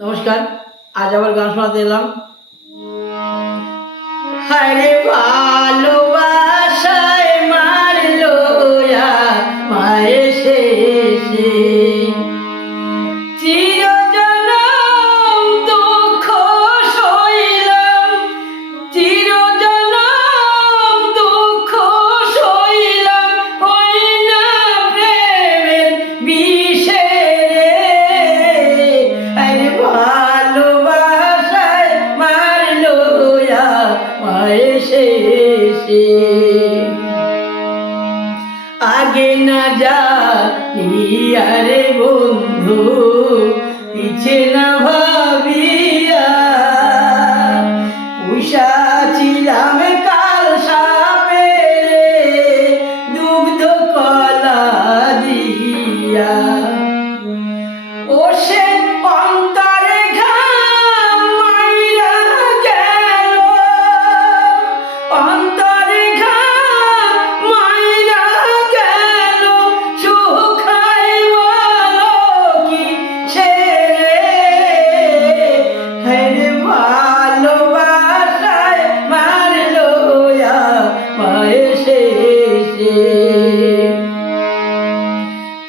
নমস্কার আজ আবার গান শোনাতে এলাম। হরে ভালোবাসায় আগে না যা আরে বন্ধু পিছে না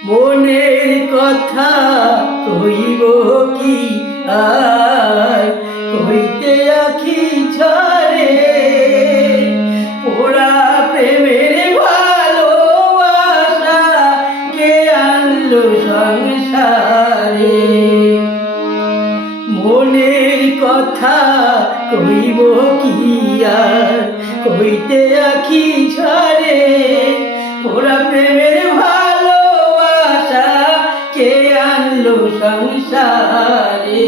মনের কথা কইব কি আর? কইতে আখি ঝরে। পোড়া প্রেমের ভালোবাসা কে আনলো সংসারে? মনের কথা কইব কি আর? কইতে আখি ঝরে। সংসারে